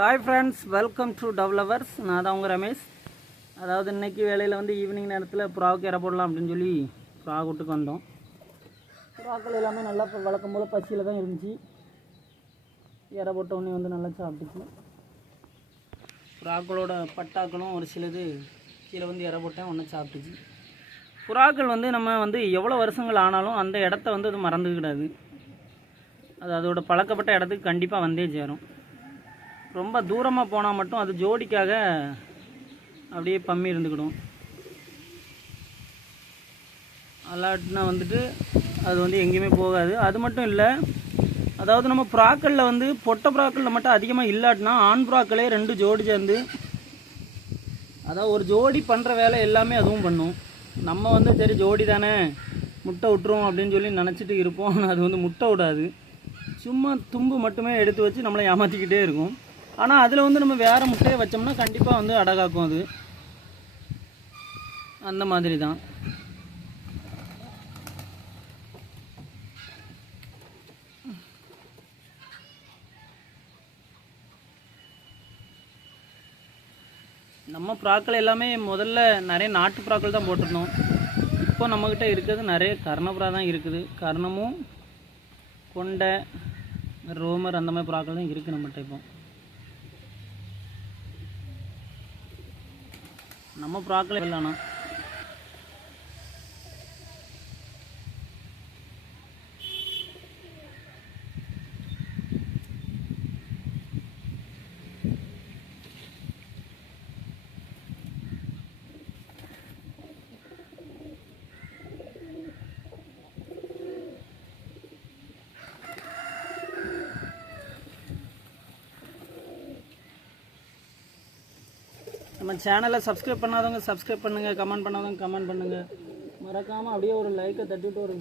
Hi friends, welcome to developers. நான் தான் உங்கள் ரமேஷ். அதாவது இன்றைக்கி வேலையில் ஈவினிங் நேரத்தில் புறாவுக்கு இற போடலாம் அப்படின்னு சொல்லி புறா கூட்டுக்கு வந்தோம். புறாக்கள் எல்லாமே நல்லா வழக்கம் போல் பசியில் தான் இருந்துச்சு. இற போட்ட உடனே நல்லா சாப்பிட்டுச்சு. புறாக்களோட பட்டாக்களும் ஒரு சிலது கீழே இற போட்டேன், ஒன்று சாப்பிட்டுச்சு. புறாக்கள் நம்ம எவ்வளோ வருஷங்கள் ஆனாலும் அந்த இடத்த அது மறந்துக்கிடாது. அது அதோட பழக்கப்பட்ட இடத்துக்கு கண்டிப்பாக வந்தே சேரும். ரொம்ப தூரமாக போனால் மட்டும் அது ஜோடிக்காக அப்படியே பம்மி இருந்துக்கிடும். அல்லாட்டினா அது எங்கேயுமே போகாது. அது மட்டும் இல்லை, அதாவது நம்ம புறாக்களில் பொட்டை புறாக்களில் மட்டும் அதிகமாக இல்லாட்டினா ஆண் புறாக்களே 2 ஜோடி சேர்ந்து, அதாவது ஒரு ஜோடி பண்ணுற வேலை எல்லாமே அதுவும் பண்ணும். நம்ம சரி ஜோடி தானே முட்டை விட்டுரும் அப்படின்னு சொல்லி நினச்சிட்டு இருப்போம். அது முட்டை விடாது, சும்மா தும்பு மட்டுமே எடுத்து வச்சு நம்மளை ஏமாற்றிக்கிட்டே இருக்கும். ஆனால் அதில் நம்ம வேறு முட்டையை வச்சோம்னா கண்டிப்பாக அடகாக்கும். அது அந்த மாதிரி தான். நம்ம புறாக்கள் எல்லாமே முதல்ல நிறைய நாட்டு புறாக்கள் தான் போட்டிருந்தோம். இப்போ நம்மக்கிட்ட இருக்கிறது நிறைய கர்ணப்புறா தான் இருக்குது. கர்ணமும் கொண்டை ரோமர் அந்த மாதிரி புறாக்கள் தான் இருக்குது நம்மகிட்ட. இப்போ நம்ம புறாக்கள் இல்லைண்ணா நம்ம சேனலை சப்ஸ்கிரைப் பண்ணாதவங்க சப்ஸ்கிரைப் பண்ணுங்கள், கமெண்ட் பண்ணாதவங்க கமெண்ட் பண்ணுங்கள். மறக்காமல் அப்படியே ஒரு லைக்கை தட்டிவிட்டு ஒரு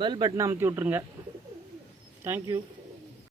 பெல் பட்டனை அமுத்தி விட்ருங்க. தேங்க்யூ.